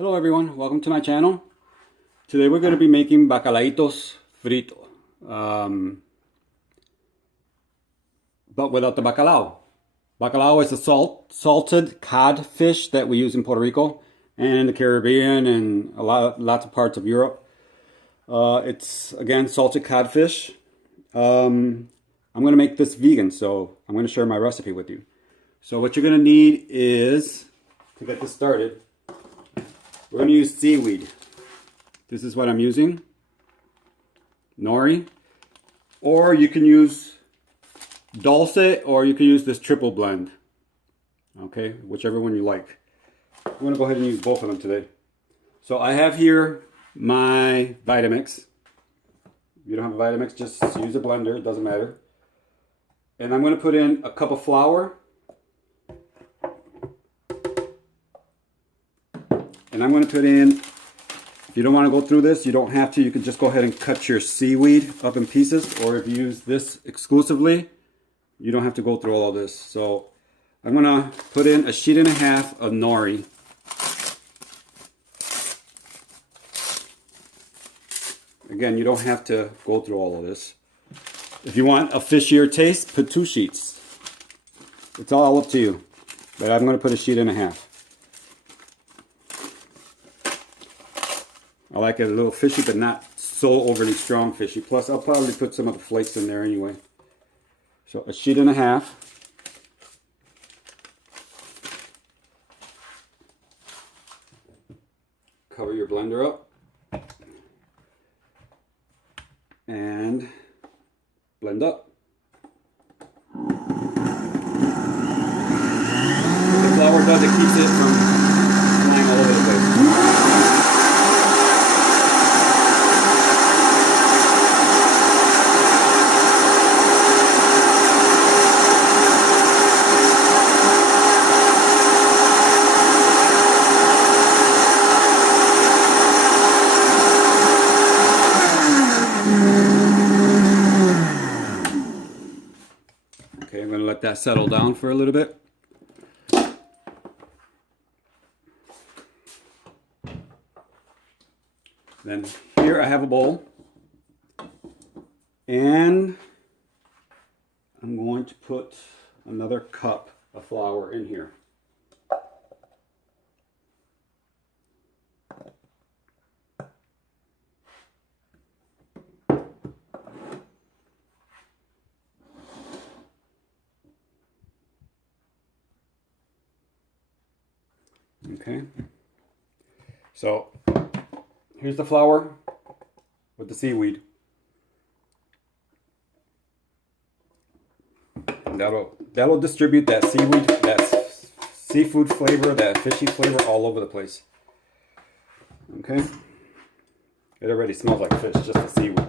Hello everyone, welcome to my channel. Today we're going to be making Bacalaitos Frito, but without the bacalao. Bacalao is a salted cod fish that we use in Puerto Rico and in the Caribbean and lots of parts of Europe. It's again salted cod fish. I'm going to make this vegan, so I'm going to share my recipe with you. So what you're going to need is, to get this started, we're going to use seaweed. This is what I'm using. Nori. Or you can use dulce, or you can use this triple blend. Okay, whichever one you like. I'm going to go ahead and use both of them today. So I have here my Vitamix. If you don't have a Vitamix, just use a blender. It doesn't matter. And I'm going to put in a cup of flour. And I'm going to put in, if you don't want to go through this, you don't have to. You can just go ahead and cut your seaweed up in pieces. Or if you use this exclusively, you don't have to go through all of this. So I'm going to put in a sheet and a half of nori. Again, you don't have to go through all of this. If you want a fishier taste, put 2 sheets. It's all up to you. But I'm going to put a sheet and a half. I like it a little fishy, but not so overly strong fishy. Plus, I'll probably put some of the flakes in there anyway. So a sheet and a half. Cover your blender up. And blend up. What the flour does, it keeps it from flying all over the place. Okay, I'm going to let that settle down for a little bit. Then here I have a bowl, and I'm going to put another cup of flour in here. Okay, so here's the flour with the seaweed. And that'll distribute that seaweed, that seafood flavor, that fishy flavor all over the place. Okay, it already smells like fish, just the seaweed.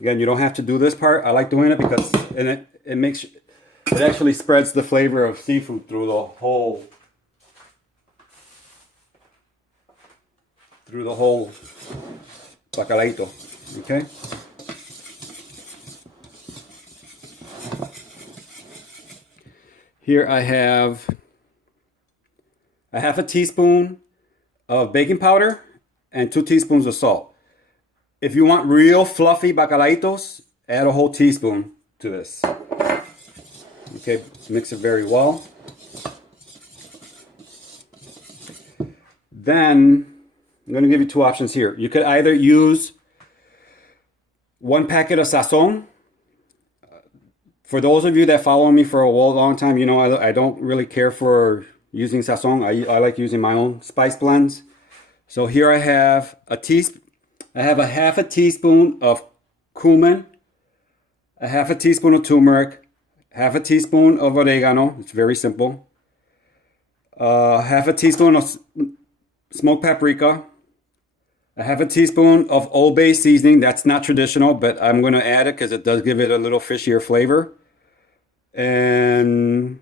Again, you don't have to do this part. I like doing it because it actually spreads the flavor of seafood through the whole bacalaito. Okay? Here I have a half a teaspoon of baking powder and 2 teaspoons of salt. If you want real fluffy bacalaitos, add a whole teaspoon to this. Okay, mix it very well. Then I'm going to give you 2 options here. You could either use 1 packet of sazon. For those of you that follow me for a long time, you know I don't really care for using sazon. I like using my own spice blends. So here I have a half a teaspoon of cumin, a half a teaspoon of turmeric, half a teaspoon of oregano. It's very simple. Half a teaspoon of smoked paprika. A half a teaspoon of Old Bay seasoning. That's not traditional, but I'm going to add it because it does give it a little fishier flavor. And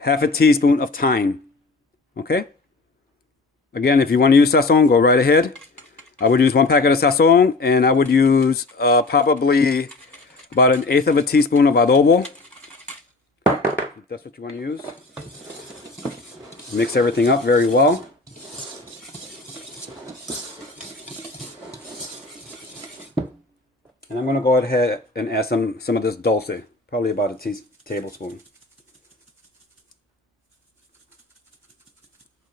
half a teaspoon of thyme. Okay? Again, if you want to use sazon, go right ahead. I would use 1 packet of sazon, and I would use probably about 1/8 of a teaspoon of adobo. If that's what you want to use. Mix everything up very well. And I'm going to go ahead and add some of this dulce, probably about a tablespoon.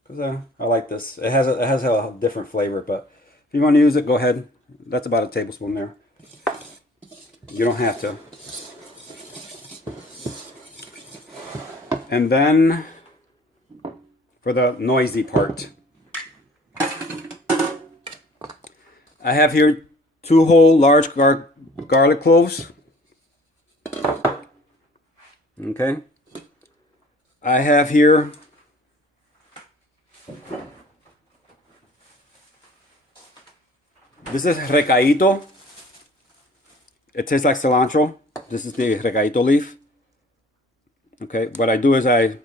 Because I like this. It has a different flavor, but if you want to use it, go ahead. That's about a tablespoon there. You don't have to. And then for the noisy part, I have here 2 whole large garlic cloves. Okay. I have here this is Recaito. It tastes like cilantro. This is the Recaito leaf. Okay, what I do is I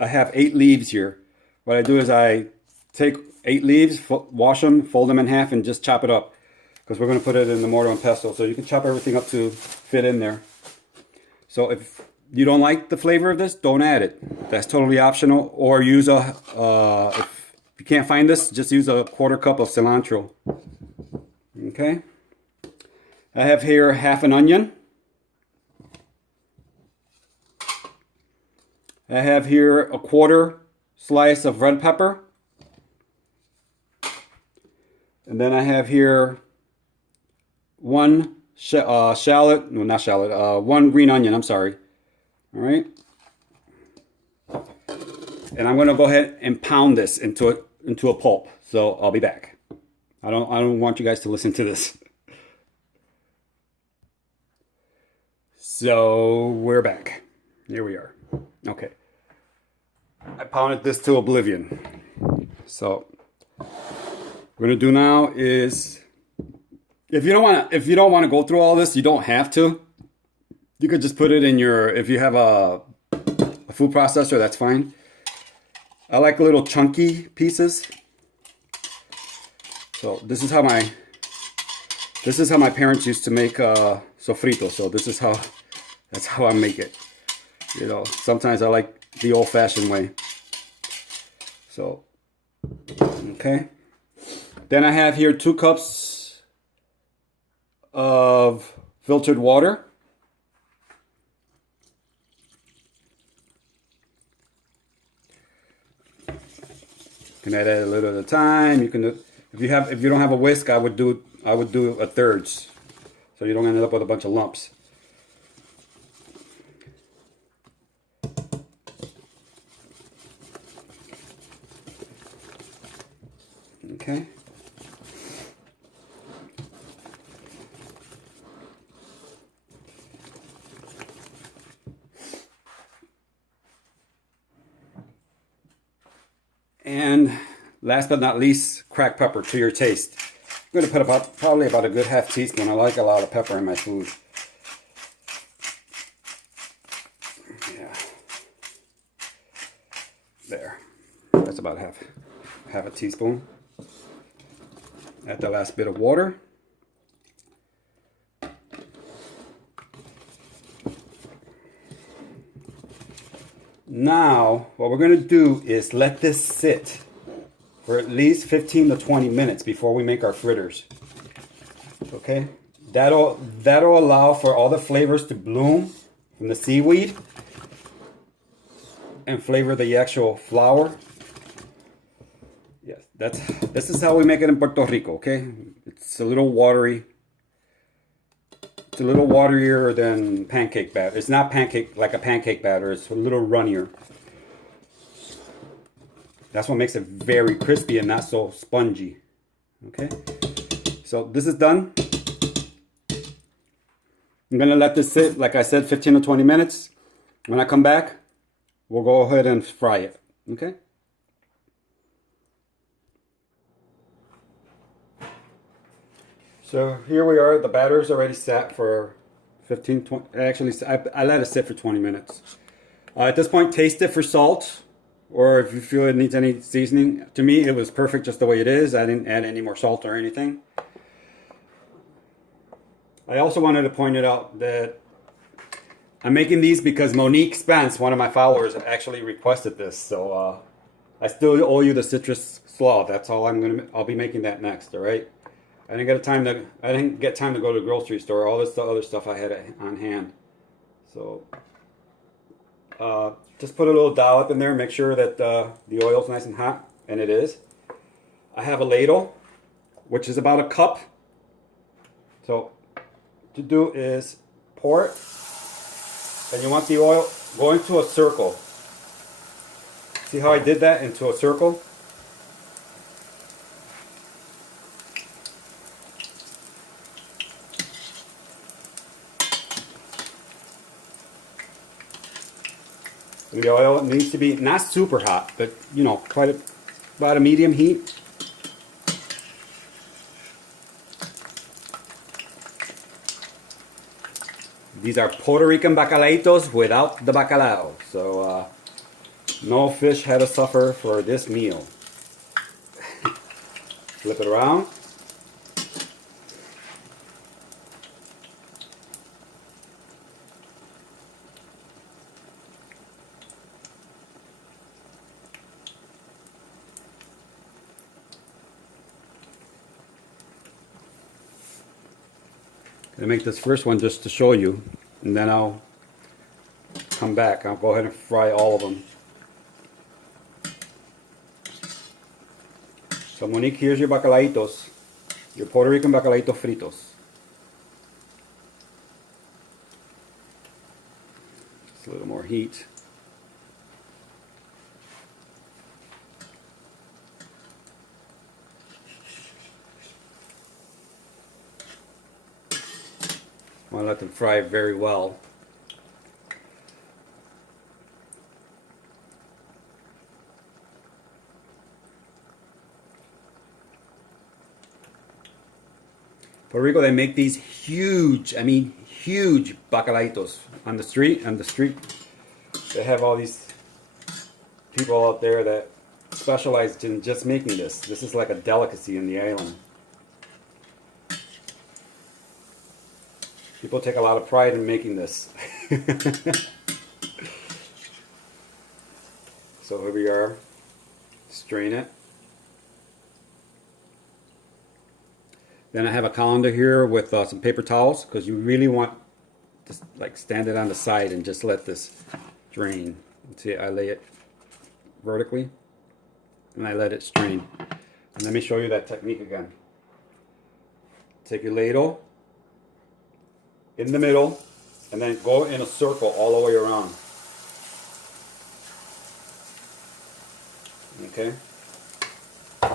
have 8 leaves here. What I do is I take 8 leaves, wash them, fold them in half, and just chop it up. Because we're going to put it in the mortar and pestle. So you can chop everything up to fit in there. So if you don't like the flavor of this, don't add it. That's totally optional. Or use if you can't find this, just use a 1/4 cup of cilantro. Okay. I have here half an onion. I have here a 1/4 slice of red pepper. And then I have here 1 shallot, no, not shallot, 1 green onion, I'm sorry. All right. And I'm going to go ahead and pound this into a pulp. So I'll be back. I don't want you guys to listen to this. So we're back. Here we are. Okay. I pounded this to oblivion. So what we're gonna do now is, if you don't want to go through all this, you don't have to. You could just put it in your, if you have a food processor, that's fine. I like little chunky pieces. So this is how my parents used to make sofrito. So that's how I make it. You know, sometimes I like the old-fashioned way. So, okay. Then I have here 2 cups of filtered water. You can add it a little at a time. You can, if you don't have a whisk, I would do a thirds, so you don't end up with a bunch of lumps. Okay. And last but not least, cracked pepper to your taste. I'm going to put probably about a good ½ teaspoon. I like a lot of pepper in my food. Yeah. There. That's about half a teaspoon. Add the last bit of water. Now, what we're going to do is let this sit for at least 15 to 20 minutes before we make our fritters. Okay? That'll allow for all the flavors to bloom from the seaweed and flavor the actual flour. Yes, this is how we make it in Puerto Rico, okay? It's a little watery. It's a little waterier than pancake batter. It's not like a pancake batter. It's a little runnier. That's what makes it very crispy and not so spongy. Okay? So this is done. I'm going to let this sit, like I said, 15 to 20 minutes. When I come back, we'll go ahead and fry it. Okay? So here we are. The batter's already sat for 15, 20, actually I let it sit for 20 minutes. At this point, taste it for salt, or if you feel it needs any seasoning. To me, it was perfect just the way it is. I didn't add any more salt or anything. I also wanted to point it out that I'm making these because Monique Spence, one of my followers, actually requested this. So I still owe you the citrus slaw. That's all I'll be making that next, all right? I didn't get time to go to the grocery store. All this other stuff I had on hand. So just put a little dollop in there. Make sure that the oil's nice and hot, and it is. I have a ladle, which is about a cup. So what to do is pour it, and you want the oil going to a circle. See how I did that into a circle? And the oil needs to be not super hot, but you know, about a medium heat. These are Puerto Rican bacalaitos without the bacalao. So no fish had to suffer for this meal. Flip it around. Gonna make this first one just to show you, and then I'll come back. I'll go ahead and fry all of them. So Monique, here's your bacalaitos, your Puerto Rican Bacalaito Fritos. Just a little more heat. I want to let them fry very well. Puerto Rico, they make these huge, I mean huge bacalaitos on the street. They have all these people out there that specialize in just making this. This is like a delicacy in the island. People take a lot of pride in making this. So here we are. Strain it. Then I have a colander here with some paper towels, because you really want to like stand it on the side and just let this drain. See, I lay it vertically and I let it strain. And let me show you that technique again. Take your ladle in the middle, and then go in a circle all the way around. Okay?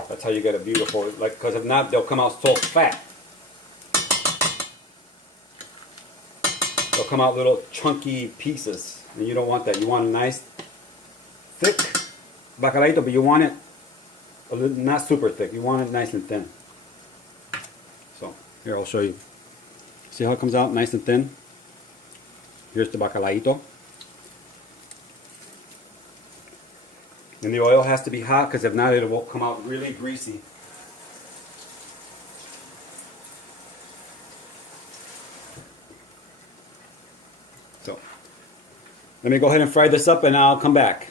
That's how you get a beautiful, like, because if not, they'll come out so fat. They'll come out little chunky pieces, and you don't want that. You want a nice, thick bacalaito, but you want it a little, not super thick. You want it nice and thin. So, here, I'll show you. See how it comes out nice and thin? Here's the bacalaito. And the oil has to be hot, because if not, it will come out really greasy. So, let me go ahead and fry this up, and I'll come back.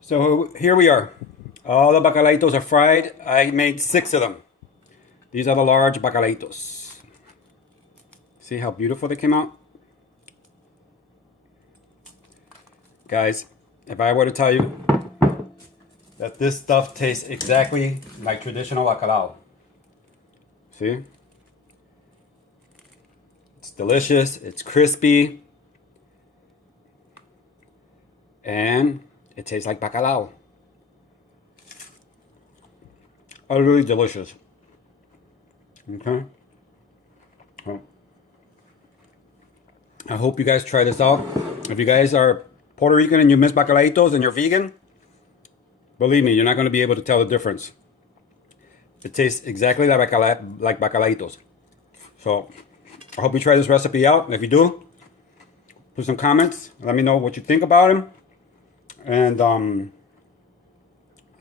So here we are. All the bacalaitos are fried. I made 6 of them. These are the large bacalaitos. See how beautiful they came out? Guys, if I were to tell you that this stuff tastes exactly like traditional bacalao. See? It's delicious, it's crispy, and it tastes like bacalao. Utterly delicious. Okay? Well, I hope you guys try this out. If you guys are Puerto Rican and you miss bacalaitos and you're vegan, believe me, you're not going to be able to tell the difference. It tastes exactly like bacalaitos. So, I hope you try this recipe out. If you do, put some comments. Let me know what you think about them. And,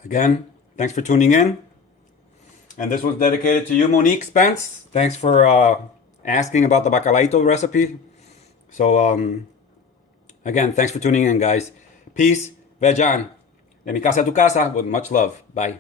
again, thanks for tuning in. And this was dedicated to you, Monique Spence. Thanks for asking about the bacalaito recipe. So, Again, thanks for tuning in, guys. Peace. Vejan. De mi casa a tu casa with much love. Bye.